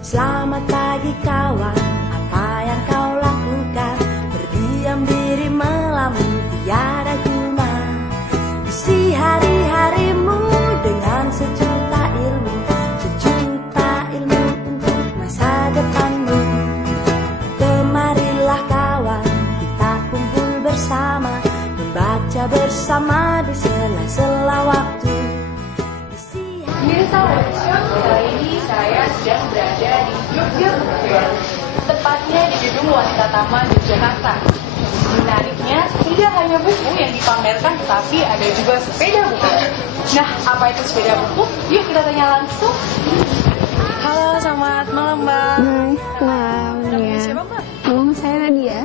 Selamat pagi kawan, apa yang kau lakukan? Berdiam diri melamun tiada guna. Isi hari-harimu dengan sejuta ilmu untuk masa depanmu. Kemarilah kawan, kita kumpul bersama, membaca bersama di sela-sela waktu. Pemirsa Workshop, kali ini saya sedang berada di Yogyakarta, tepatnya di Gedung Wanita Taman Yogyakarta. Menariknya, tidak hanya buku yang dipamerkan, tetapi ada juga sepeda buku. Nah, apa itu sepeda buku? Yuk kita tanya langsung. Halo, selamat malam Mbak. Malam, Namanya ya. siapa Mbak? Nama saya Nadia.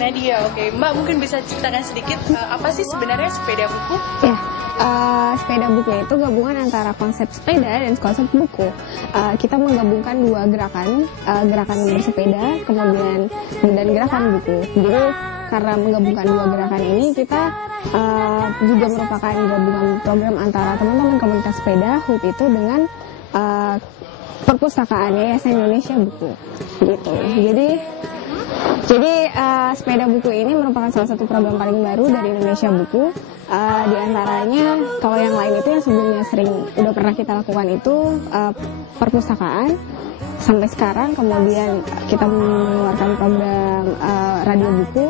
Nadia, oke. Mbak mungkin bisa ceritakan sedikit apa sih sebenarnya sepeda buku? Ya, sepeda buku itu gabungan antara konsep sepeda dan konsep buku. Kita menggabungkan dua gerakan, gerakan bersepeda, kemudian dan gerakan buku. Jadi karena menggabungkan dua gerakan ini, kita juga merupakan gabungan program antara teman-teman komunitas sepeda HUB itu dengan perpustakaan Yayasan Indonesia Buku. Gitu. Jadi sepeda buku ini merupakan salah satu program paling baru dari Indonesia Buku. Di antaranya, kalau yang lain itu yang sebelumnya udah pernah kita lakukan itu perpustakaan sampai sekarang, kemudian kita mengeluarkan program radio buku.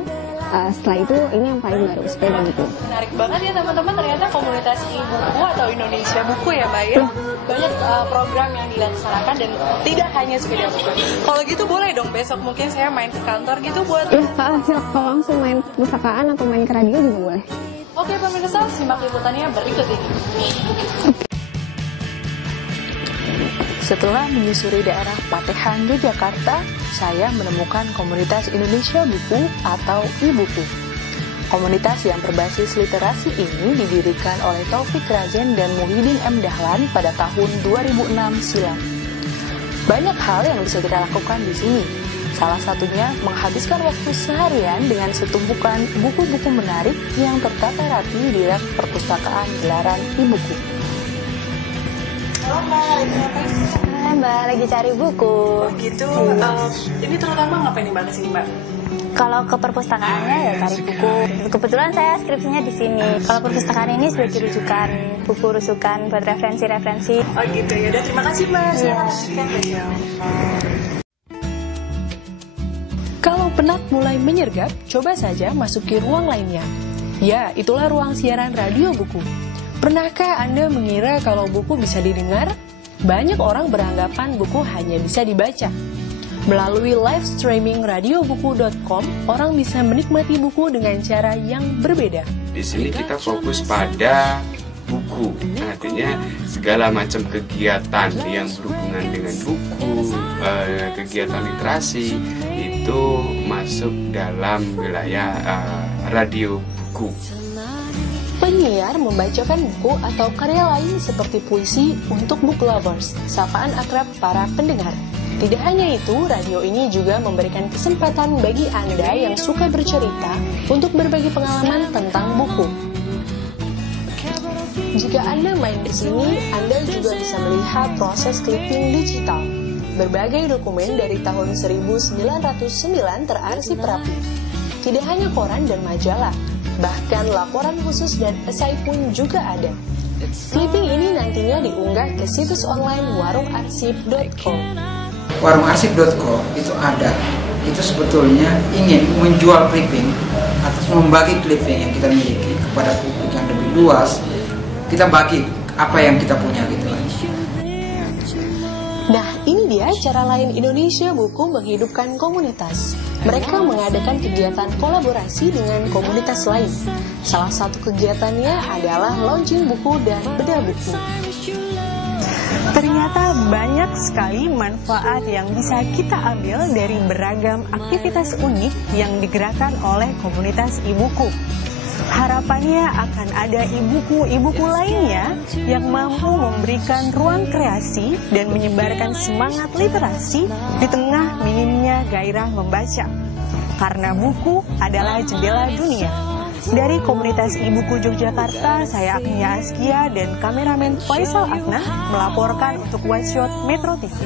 Setelah itu ini yang paling baru, sepeda buku. Menarik banget ya teman-teman, ternyata komunitas e-buku atau Indonesia Buku ya Mbak ya. Banyak program yang dilaksanakan dan tidak hanya sepeda buku. Kalau gitu boleh dong besok mungkin saya main ke kantor gitu buat... Silakan, kalau langsung main perpustakaan atau main ke radio juga boleh. Oke pemirsa, simak liputannya berikut ini. Setelah menyusuri daerah Patehan, Yogyakarta, saya menemukan komunitas Indonesia Buku atau e-buku. Komunitas yang berbasis literasi ini didirikan oleh Taufik Razen dan Muhyiddin M. Dahlan pada tahun 2006 silam. Banyak hal yang bisa kita lakukan di sini. Salah satunya menghabiskan waktu seharian dengan setumpukan buku-buku menarik yang tertata rapi di rak perpustakaan gelaran e-buku. Halo Mbak, lagi ngapain? Mbak lagi cari buku. Gitu, ini terutama ngapain nih Mbak kesini Mbak? Kalau ke perpustakaannya ya cari buku. Kebetulan saya skripsinya di sini. Kalau perpustakaan ini sebagai rujukan, buku rujukan buat referensi-referensi. Oh gitu ya, udah terima kasih Mbak. Iya. Kalau penat mulai menyergap, coba saja masuki ruang lainnya. Ya, itulah ruang siaran radio buku. Pernahkah Anda mengira kalau buku bisa didengar? Banyak orang beranggapan buku hanya bisa dibaca. Melalui live streaming radiobuku.com, orang bisa menikmati buku dengan cara yang berbeda. Di sini kita fokus pada buku, artinya segala macam kegiatan yang berhubungan dengan buku, kegiatan literasi itu masuk dalam wilayah radio buku. Penyiar membacakan buku atau karya lain seperti puisi untuk book lovers, sapaan akrab para pendengar. Tidak hanya itu, radio ini juga memberikan kesempatan bagi Anda yang suka bercerita untuk berbagi pengalaman tentang buku. Jika Anda main di sini, Anda juga bisa melihat proses clipping digital. Berbagai dokumen dari tahun 1909 terarsip rapi. Tidak hanya koran dan majalah, bahkan laporan khusus dan esai pun juga ada. Clipping ini nantinya diunggah ke situs online warungarsip.co. Warungarsip.co itu itu sebetulnya ingin menjual clipping atau membagi clipping yang kita miliki kepada publik yang lebih luas. Kita bagi apa yang kita punya gitu aja. Nah, ini dia cara lain Indonesia Buku menghidupkan komunitas. Mereka mengadakan kegiatan kolaborasi dengan komunitas lain. Salah satu kegiatannya adalah launching buku dan bedah buku. Ternyata banyak sekali manfaat yang bisa kita ambil dari beragam aktivitas unik yang digerakkan oleh komunitas e-buku. Harapannya akan ada ibuku lainnya yang mampu memberikan ruang kreasi dan menyebarkan semangat literasi di tengah minimnya gairah membaca. Karena buku adalah jendela dunia. Dari komunitas e-buku Yogyakarta, saya Agnia Askia dan kameramen Faisal Akna melaporkan untuk One Shot Metro TV.